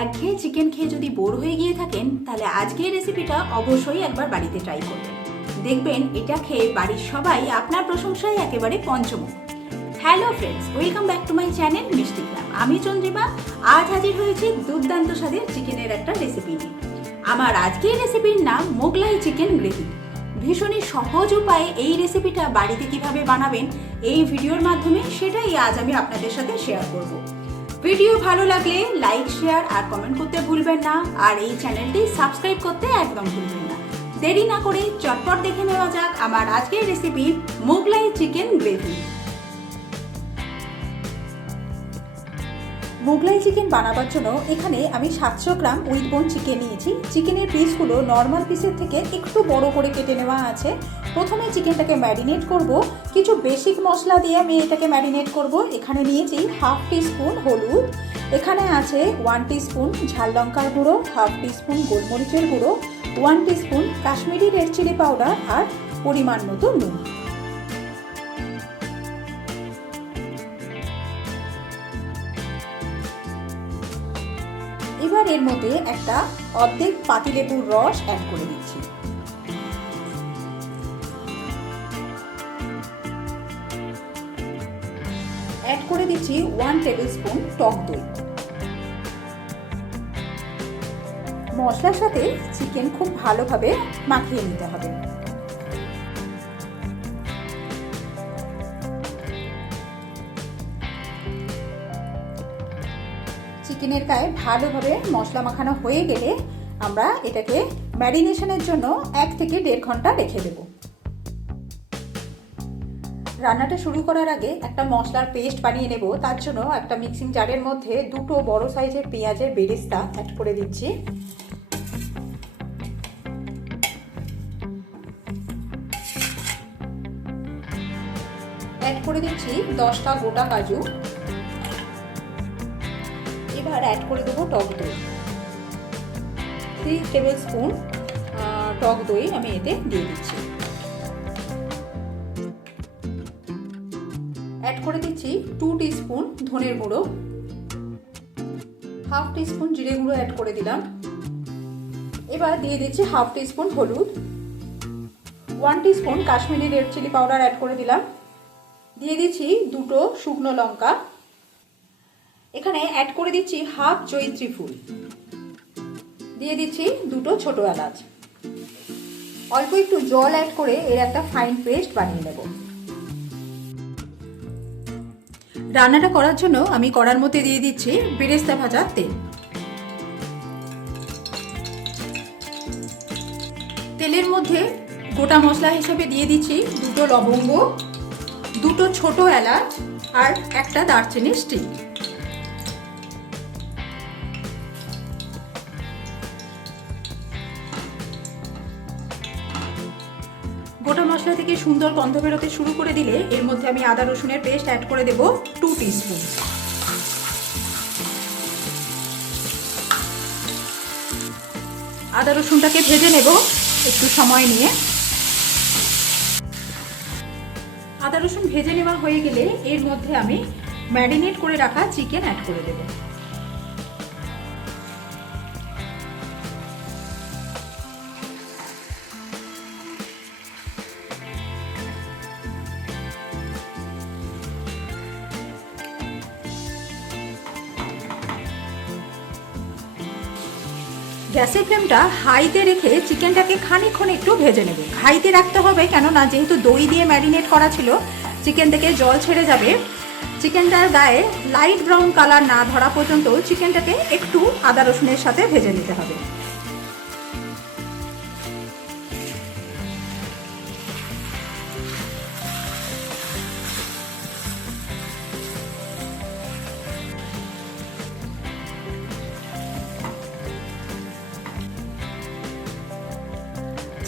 একঘেয়ে চিকেন খেয়ে যদি বোর হয়ে গিয়ে থাকেন তাহলে আজকের রেসিপিটা অবশ্যই একবার বাড়িতে ট্রাই করবেন। দেখবেন এটা খেয়ে বাড়ির সবাই আপনার প্রশংসায় একেবারে পঞ্চমুখ। Hello friends, welcome back to my channel মিষ্টি গ্রাম। আমি চন্দ্রিমা আজ হাজির হয়েছি দুর্দান্ত স্বাদের চিকেনের একটা রেসিপি নিয়ে। আমার আজকের রেসিপির নাম মোগলাই চিকেন গ্রেভি। ভীষণই সহজ উপায়ে এই রেসিপিটা বাড়িতে কিভাবে বানাবেন এই ভিডিওর মাধ্যমে সেটাই আজ আমি আপনাদের সাথে শেয়ার করব। ভিডিও ভালো লাগলে লাইক, শেয়ার আর কমেন্ট করতে ভুলবেন না, আর এই চ্যানেলটি সাবস্ক্রাইব করতে একদম ভুলবেন না। দেরি না করে চটপট দেখে নেওয়া যাক আমার আজকের recipe Mughlai chicken gravy. Mughlai chicken বানাবার জন্য এখানে আমি 700 গ্রাম উইথ বোন চিকেন নিয়েছি। চিকেনের পিসগুলো নর্মাল পিসের থেকে একটু বড় করে কেটে নেওয়া আছে। প্রথমে চিকেনটাকে ম্যারিনেট করব। কিছু বেসিক মশলা দিয়ে আমি এটাকে ম্যারিনেট করব। এখানে নিয়েছি হাফ টিস্পুন হলুদ, এখানে আছে 1 টিস্পুন ঝাল লঙ্কার গুঁড়ো, হাফ টিস্পুন গোলমরিচের গুঁড়ো, 1 teaspoon Kashmiri red chilli powder আর পরিমাণ মতো নুন। এবার এর মধ্যে একটা অর্ধেক পাতিলেবুর রস অ্যাড করে দিচ্ছি। অ্যাড করে দিচ্ছি 1 টেবিলস্পুন টক দই। মশলার সাথে চিকেন খুব ভালোভাবে মাখিয়ে নিতে হবে। চিকেনের গায়ে ভালোভাবে মশলা মাখানো হয়ে গেলে আমরা এটাকে ম্যারিনেশনের জন্য 1 থেকে 1.5 ঘন্টা রেখে দেব। রান্নাটা শুরু করার আগে একটা মশলার পেস্ট বানিয়ে নেব। তার জন্য একটা মিক্সিং জারের মধ্যে 2 বড় সাইজের পেঁয়াজের বেরেস্তা অ্যাড করে দিচ্ছি। অ্যাড করে দিচ্ছি 10টা গোটা কাজু। এবার অ্যাড করে দেবো টক দই। 3 টেবিল স্পুন টক দই আমি এতে দিয়ে দিচ্ছি। অ্যাড করে দিচ্ছি 2 টিস্পুন ধনের গুঁড়ো, হাফ টিস্পুন জিরে গুঁড়ো অ্যাড করে দিলাম। এবার দিয়ে দিচ্ছি হাফ টিস্পুন হলুদ, 1 teaspoon Kashmiri red chilli powder add করে দিলাম। দিয়ে দিচ্ছি 2 শুকনো লঙ্কা। এখানে অ্যাড করে দিচ্ছি হাফ জয়িত্রী ফুল, দিয়ে দিচ্ছি 2 ছোট এলাচ। অল্প একটু জল অ্যাড করে এর একটা ফাইন পেস্ট বানিয়ে নেব। রান্নাটা করার জন্য আমি কড়ার মধ্যে দিয়ে দিচ্ছি বেরেস্তা ভাজা তেল। তেলের মধ্যে গোটা মশলা হিসেবে দিয়ে দিচ্ছি 2 লবঙ্গ, 2 ছোট এলাচ আর একটা দারচিনির স্টিক। গোটা মশলা থেকে সুন্দর গন্ধ বেরোতে শুরু করে দিলে এর মধ্যে আমি আদা রসুনের পেস্ট অ্যাড করে দেব 2 টিস্পুন। আদা রসুনটাকে ভেজে নেব একটু সময় নিয়ে। আদা রসুন ভেজে নেওয়া হয়ে গেলে এর মধ্যে আমি ম্যারিনেট করে রাখা চিকেন অ্যাড করে দেব। গ্যাসের ফ্লেমটা হাইতে রেখে চিকেনটাকে খানিকক্ষণ একটু ভেজে নেব। হাইতে রাখতে হবে, কেননা যেহেতু দই দিয়ে ম্যারিনেট করা ছিল চিকেন থেকে জল ছেড়ে যাবে। চিকেনটার গায়ে লাইট ব্রাউন কালার না ধরা পর্যন্ত চিকেনটাকে একটু আদা রসুনের সাথে ভেজে নিতে হবে।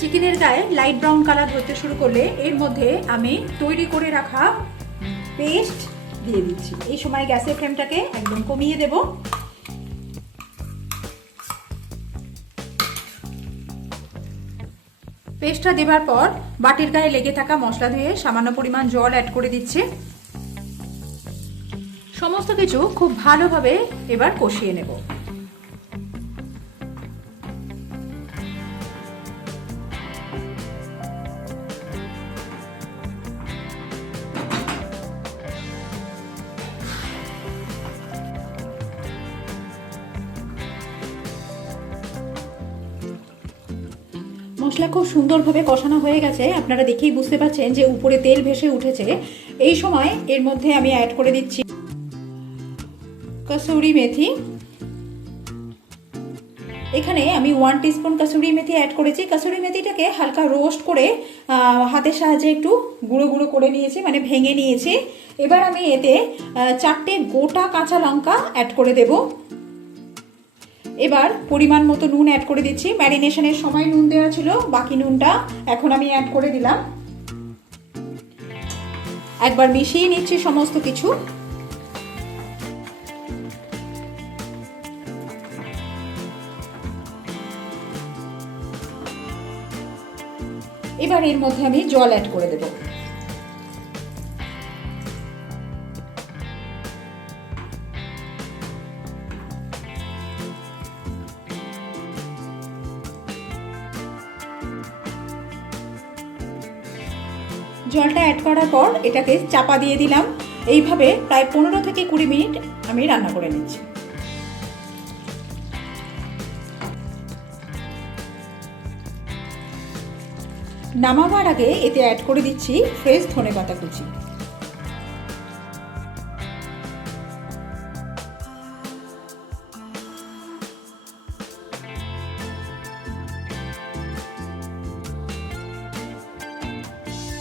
চিকেনের গায়ে লাইট ব্রাউন কালার ধরতে শুরু করলে এর মধ্যে আমি তৈরি করে রাখা পেস্ট দিয়ে দিচ্ছি। এই সময় গ্যাসের ফ্লেমটাকে একদম কমিয়ে দেব। পেস্টটা দেবার পর বাটির গায়ে লেগে থাকা মশলা ধুয়ে সামান্য পরিমাণ জল অ্যাড করে দিচ্ছি। সমস্ত কিছু খুব ভালোভাবে এবার কষিয়ে নেব। মশলা খুব সুন্দরভাবে কষানো হয়ে গেছে, আপনারা দেখেই বুঝতে পারছেন যে উপরে তেল ভেসে উঠেছে। এই সময় এর মধ্যে আমি অ্যাড করে দিচ্ছি কসুরি মেথি। এখানে আমি 1 টিস্পুন কসুরি মেথি অ্যাড করেছি। কসুরি মেথিটাকে হালকা রোস্ট করে হাতের সাহায্যে একটু গুঁড়ো গুঁড়ো করে নিয়েছি, মানে ভেঙে নিয়েছি। এবার আমি এতে 4টে গোটা কাঁচা লঙ্কা অ্যাড করে দেব। এবার পরিমাণ মতো নুন অ্যাড করে দিচ্ছি। ম্যারিনেশনের সময় নুন দেওয়া ছিল, বাকি নুনটা এখন আমি অ্যাড করে দিলাম। একবার মিশিয়ে নিচ্ছি সমস্ত কিছু। এবার এর মধ্যে আমি জল অ্যাড করে দেব। জলটা অ্যাড করার পর এটাকে চাপা দিয়ে দিলাম। এইভাবে প্রায় 15 থেকে 20 মিনিট আমি রান্না করে নিচ্ছি। নামাবার আগে এতে অ্যাড করে দিচ্ছি ফ্রেশ ধনেপাতা কুচি।